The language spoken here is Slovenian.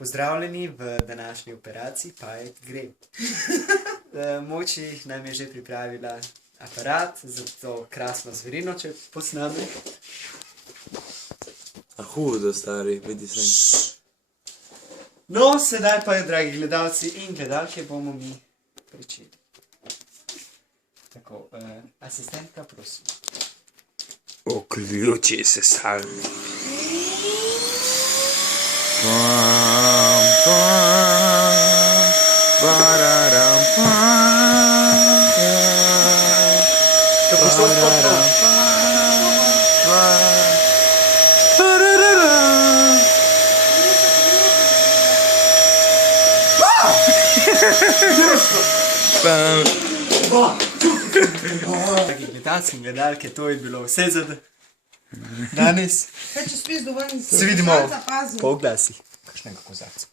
Pozdravljeni v današnji operaciji Pajet gre. Moči nam je že pripravila aparat za to krasno zverino, če posname. A hudo, stari, vidi se. No, sedaj pa, dragi gledalci in gledalke, bomo mi pričeli. Tako, asistentka, prosim. Vključi se, stari. To bo šlo spotno. Dragi gledalci in gledalke, to je bilo vse za danes. Kaj če spis dovolj? Se vidimo po oglasih. Kakšnega kozarca.